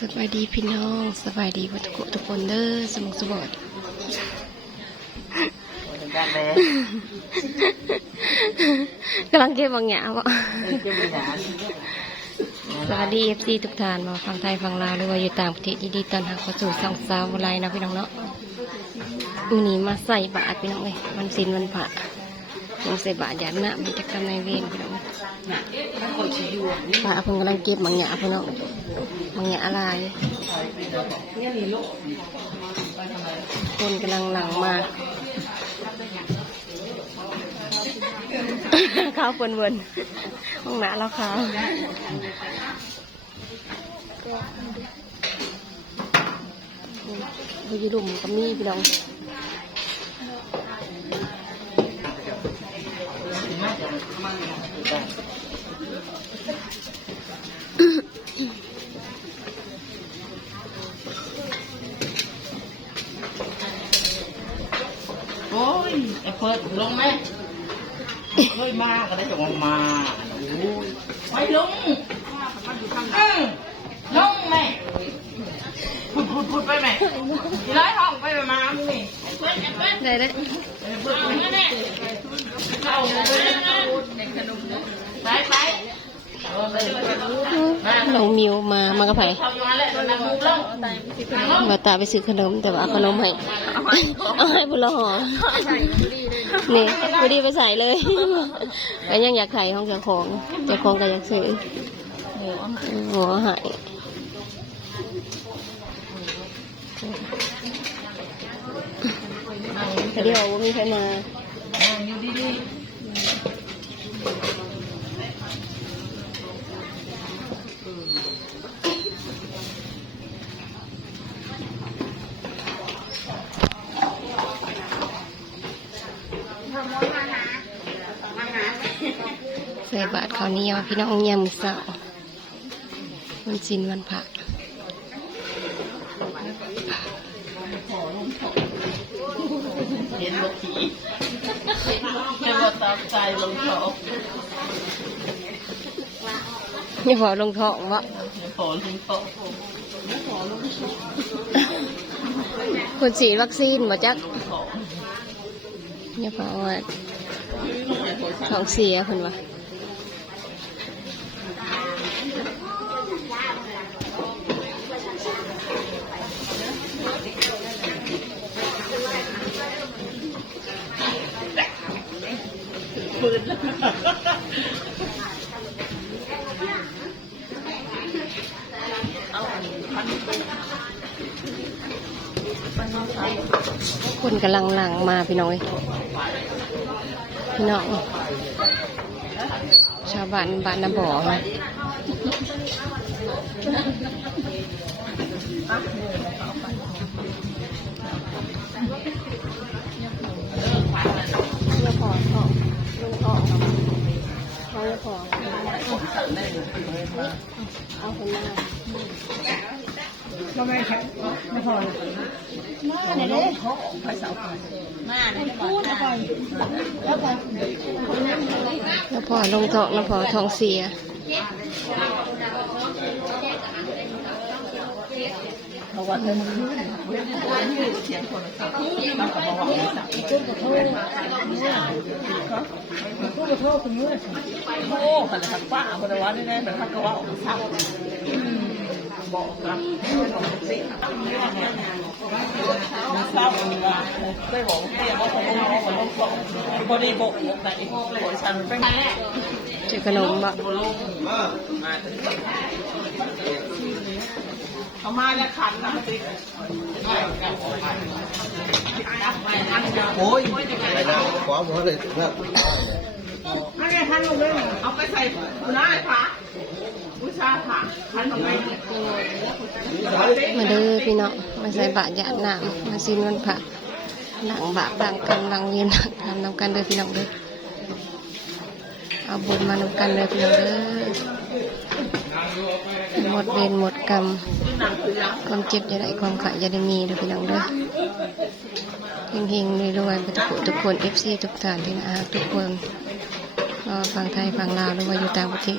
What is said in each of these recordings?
สบายดีพี่น้องสบายดีทุกคนทุกคนเด้อสมองสบอดกำลังเก็บบางอย่างวะจะมีหนานสวัสดีเอฟซีทุกท่านมาฟังไทยฟังลาวหรือว่าอยู่ต่างประเทศยินดีต้อนรับเข้าสู่ช่องสาวไลน์นะพี่น้องเนาะวันนี้มาใส่บาตรพี่น้องเลยมันสินวันพระยังใส่บาตรย่างหน้ามันจะกำนายเวรพี่น้อง ป้าเพิ่งกำลังเก็บบางอย่างพี่น้องบางอย่างอะไรเนี่ยนี่ลูกคนกำลังหลังมาข้าวเปินเวินห้องหนาแล้วค่ะพอยีรุมก็มีพี่น้อง โอ้ยไอ้เปิดลงไหมเคยมาก็ได้จะออกมาโอ้ยไปลงอืมลงไหม พูดพูดพูดไปไหมอีร้อยห้องไปไปมามึงนี่เปิดเปิดได้ได้เปิดเอาแน่เอาไปไปเออไปไปมาน้องมิวมา มากระไผ่ทำงานแล้วนั่งมุกลงบาตาไปซื้อขนมแต่ว่าเอาขนมให้เอาให้บุรหอนี่พอดีไปใส่เลยก็ยังอยากไข่ของเจ้าของ เจ้าของก็อยากซื้อหัวหาย เดียวว่ามีใครมาอยู่ดีใส่บาตรข้าวเหนียวพี่น้องยำเสาวันจินวันพระ ๆเห็นรถผีเห็นรถตามใจลงเขาอย่าพอลงท้องวะเห็นผลลงเขาคนฉีดวัคซีนมาจักของอย่าพอว่าท้องเสียคนวะ ปืนแล้วคนกำลังหลังมาพี่น้อย พี่น้อง ชาวบ้านบ้านน้ำบ่อนะ พอเอาคนมาก็ไม่ใช่ไม่พอเลยมาไหนเลยเขาไปเสาไฟมาไหนพูดไปแล้วไปแล้วพอลงท้องแล้วพอท้องเสีย เพราะ ว่าเธอมันขึ้นเสียงคนสับมันก็บอกว่าสับขึ้นกระโทษก็กระโทษคุณมือโอ้ขนาดป้าคนละวันนี่นะแต่ถ้าก็ว่าสับบอกครับสิมันเศร้าเลยว่าได้บอกเรียกว่าคนน้องคนน้องบอกพอดีบอกแต่อีกคนฉันเป็นไงเจอขนมบะ เขามาแล้วขันนะสิโอ้ยไปแล้วขอหมดเลยครับไม่ได้ทันลงเลยเอาไปใส่หัวหน้าผาบูชาผาทันลงไปมาเด้อพี่น้องมาใส่บาตรหยาดน้ำมาซินวันพระหลังบาปหลังกรรมหลังเวียนหลังทำนำกันเด้อพี่น้องเด้อเอาบุญมานำกันเด้อพี่น้องเด้อ หมดเวรหมดกรรมความเจ็บจะได้ความขายจะได้มีเด้อพี่น้องเด้อเฮงๆรวยๆทุกทุกคนเอฟซีทุกฐานที่นะทุกคนก็ฟังไทยฟังลาวหรือว่าอยู่ต่างประเทศ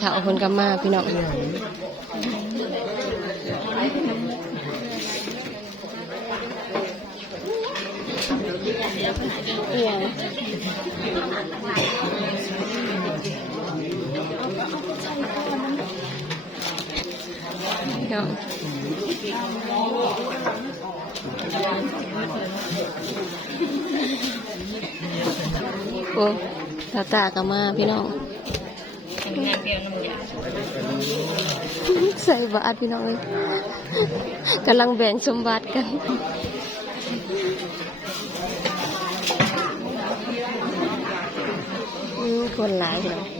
เถาคนกับมาพี่น้องเอียงเนาะโอ้ตาตากับมาพี่น้อง ใส่บาตรพี่น้องเลยกำลังแบ่งสมบัติกันคนหลายเลย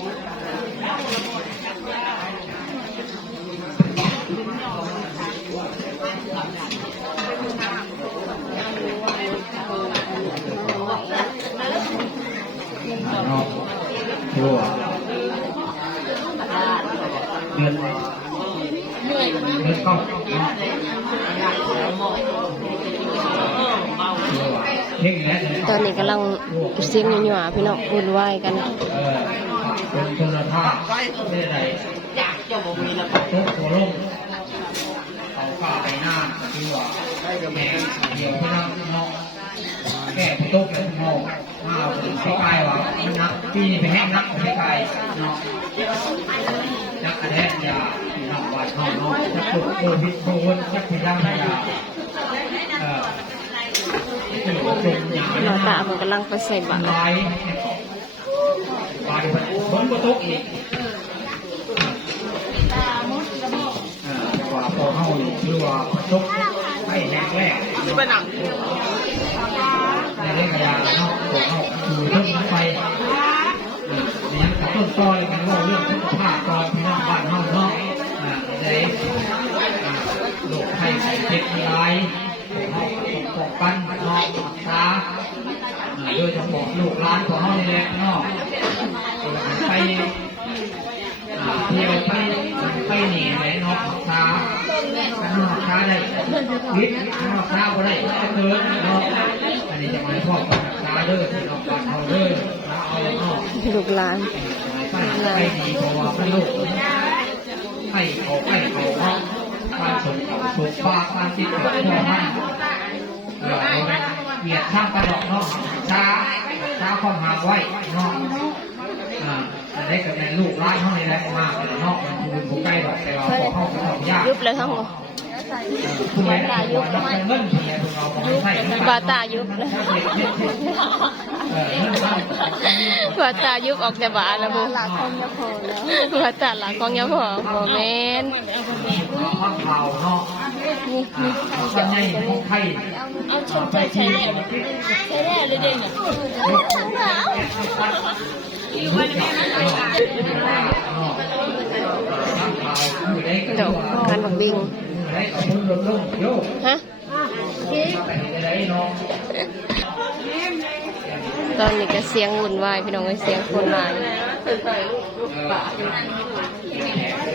ตอนนี้กำลังเสียงหยั่วๆพี่น้องวุ่นวายกันเป็นคุณภาพไม่ได้อยากจะบอกมีระทุกตัวลงเอาข้าไปหน้าคือว่าให้กับแม่เดี๋ยวพี่น้องน้องแก้ไปตุ๊กแล้วน้องมาเอาไปกายว่ามันนักที่ไปแห้งนักไปกายเนาะนักกระแทกยาพี่น้อง ว่าน้องน้องจะปลุกโควิดโวิดจะพยายามยาเอ่อเป็นเป็นยาหน้าตามันกำลังไปใส่บาตรลายบายบนบนตุ๊กอีกต่ว่าพอเข้าคือว่าทุกให้แรกแรกคือไปหนังในเรื่องยาเนาะพอเข้าคือเรื่องไปอ่าเนี่ยต้นซอยมันว่าเรื่อง เจ็บร้ายเฮาต้องป้องกันเนาะรักษาโดยเฉพาะลูกหลานของเฮาในแหละนาะไปเที่ยวไปไปหนีไหนนอกช้ากันนอกช้าได้วิทย์นอกช้าก็ได้เกินเนาะอันนี้จะมายความว่าช้าเด้อที่นอกบ้านเขาเด้อช้าเอาเนาะลูกหลานไปไปดีเพราะว่าเป็นลูกให้เขาให้ ส่งเขาส่งฟ้าการติดต่อพ่อให้เออเอาไปเบียดข้างกระดอกเนาะช้าช้าความหาไว้เนาะอ่าอันนี้กับแม่ลูกร้านห้องนี้แหละมากเลยเนาะมันคือผู้ใกล้ดอกแต่เราขอเข้าไปของยากยุบเลยทั้งหมด ผู้ใหญ่ตายุบเงินผู้ใหญ่ของเราของใช่บาตายุบเลยเออเงินเท่าบาตายุบออกจากบาทแล้วบุหลักของยาพอแล้วบาตาหลักของยาพอโมเมนข้างข่าวเนาะนี่นี่สัญญาของไทยเอาชมใจใช่ได้ใช่ได้เลยเด้งอยู่บ้านนี้ไม่ได้ข้างข่าวอยู่ได้ดอกการบักบิงได้กับมือลงลงโย ฮะไปได้เนาะตอนนี้ก็เสียงวุ่นวายพี่น้องเอ้ยเสียงคนหลาย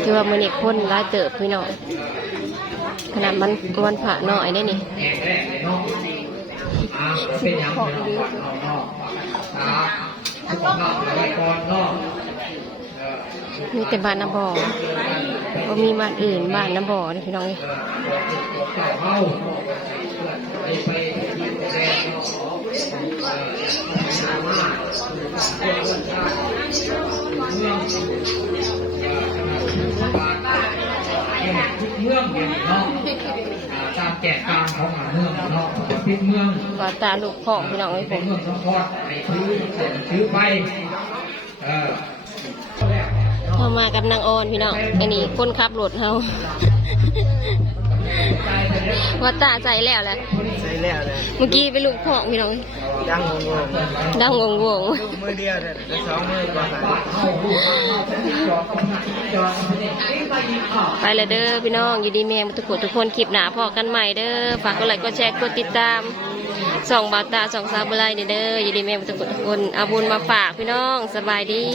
คือว่ามันนี่คนหลายเติบพี่น้องขนาดมันวันผ่าน้อยได้นี่แง่แรกเลยเนาะอ่าเป็นอย่างเดียวเอาเนาะตาสุขภาพไว้ก่อนเนาะเออมีแต่บ้านน้ำบ่อ ก็มีบ้านอื่นบ้านน้ำบ่อนี่พี่น้องเอ้ยเก่าเข้าไปไปที่แดงเนาะเออสามารถเพื่อคนชาติเมืองเออบาททุกเมืองอย่างนี้เนาะอ่าตามแกะกลางของเมืองเนาะพิษเมืองบาตาลูกพ่องพี่น้องเอ้ยผเป็นมเมืองสองทอดไปซื้อซื้อไปเออ เข้ามากับนางออนพี่น้องอันนี้คนขับรถเฮาว่าตาใจแล้วแหละใส่แล้วเลยเมื่อกี้ไปลูกของพี่น้อง ดังงงดังงงงงๆลูกมือเดียวเนี่ยแต่สองมือกว่ากันไปเลยเด้อพี่น้องอยู่ดีแม่ทุกคนทุกคนคลิปหนาพอกันใหม่เด้อฝากกดไลค์กดแชร์กดติดตามส่องบาตาส่องซาบไลเด้ออยู่ดีแม่ทุกคนทุกคนเอาบุญมาฝากพี่น้องสบายดี